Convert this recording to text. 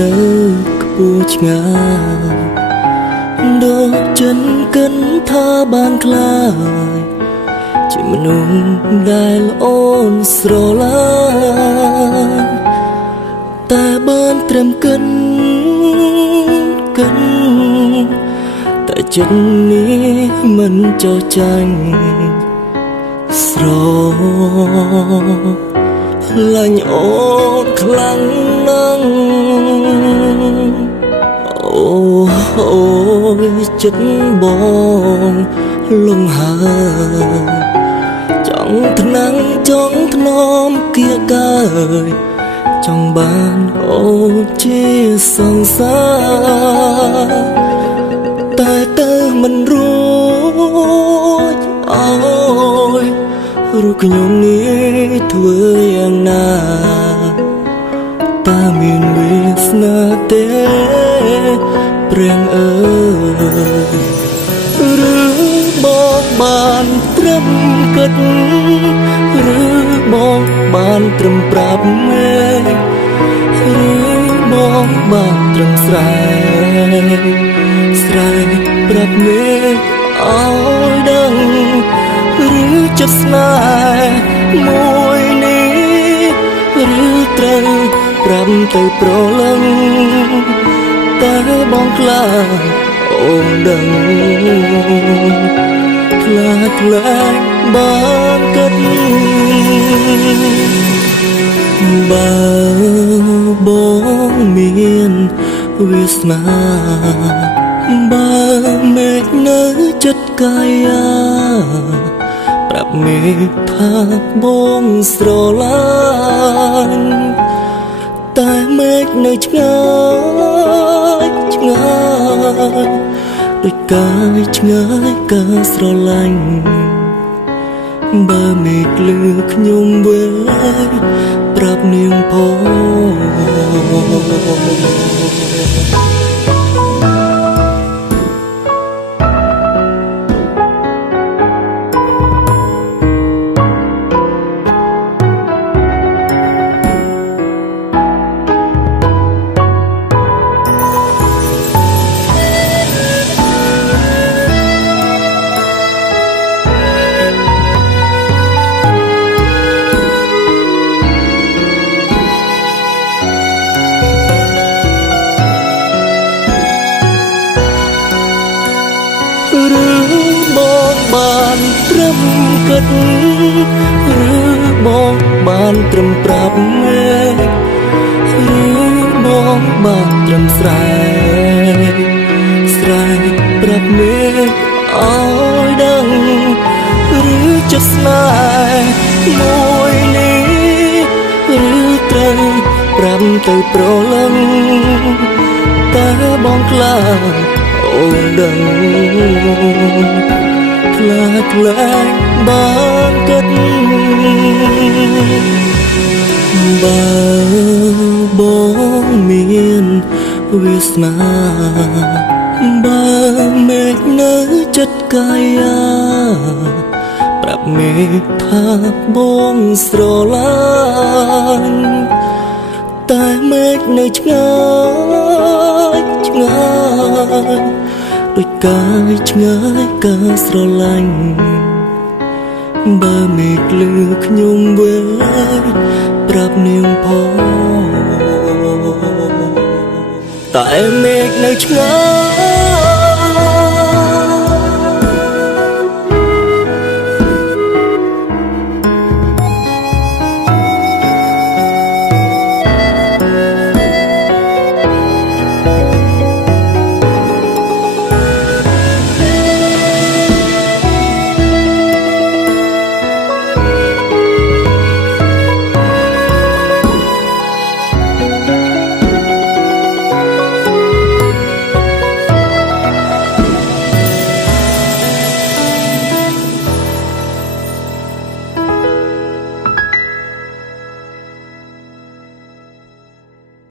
នៅខ្ពស់ឆ្ងាយដូចចិនកិនថាបានខ្លាយជាមនុស្សដែលអូនស្រឡាញ់តែបានត្រឹមកិនតែចិត្តនេះមិនចោះចាញ់ស្រឡាញ់អូនខ្លាំងណាស់អូយចិត្តបងលងហើយចង់ថ្នាំងចង់ធ្នមគៀកកើយចង់បានអូនជាសង្សារតែទៅមិនរួចអើយរូបខ្ញុំនេះធ្វើយ៉ាងណាតើមានវាសនាទេព្រះអើយឬបងបានត្រឹមគិតឬបងបានត្រឹមប្រាប់មេឬបងបានត្រឹមស្រែប្រាប់មេឲ្យដឹងឬចិត្តស្នេហ៍មួយនេះឬត្រូវប្រាប់ទៅប្រលឹងតែបងខ្លាចអូនដឹងខ្លាចបានគិតបើបងមានវាសនាបើមេឃនៅចិត្តកាយាប្រាប់មេឃថាបងស្រឡាញ់តែមេឃនៅឆ្ងាយដូចកាយឆ្ងាយការស្រឡាញ់បើមេឃលឺខ្ញុំវិញប្រាប់នាងផងឬបងបានត្រឹមគិតឬបងបានត្រឹមប្រាប់មេឬបងបានត្រឹមស្រែប្រាប់មេឲ្យដឹងឬចិត្តស្នេហ៍មួយនេះឬត្រូវប្រាប់ទៅប្រលឹងតែបងខ្លាចអូនដឹងខ្លាចបានគិតបើបងមានវាសនាបើមេឃនៅចិត្តកាយាប្រាប់មេឃថាបងស្រឡាញ់តែមេឃនៅឆ្ងាយដូចកាយឆ្ងាយការស្រឡាញ់បើមេឃលឺខ្ញុំវិញប្រាប់នាងផងតែមេឃនៅឆ្ងាយ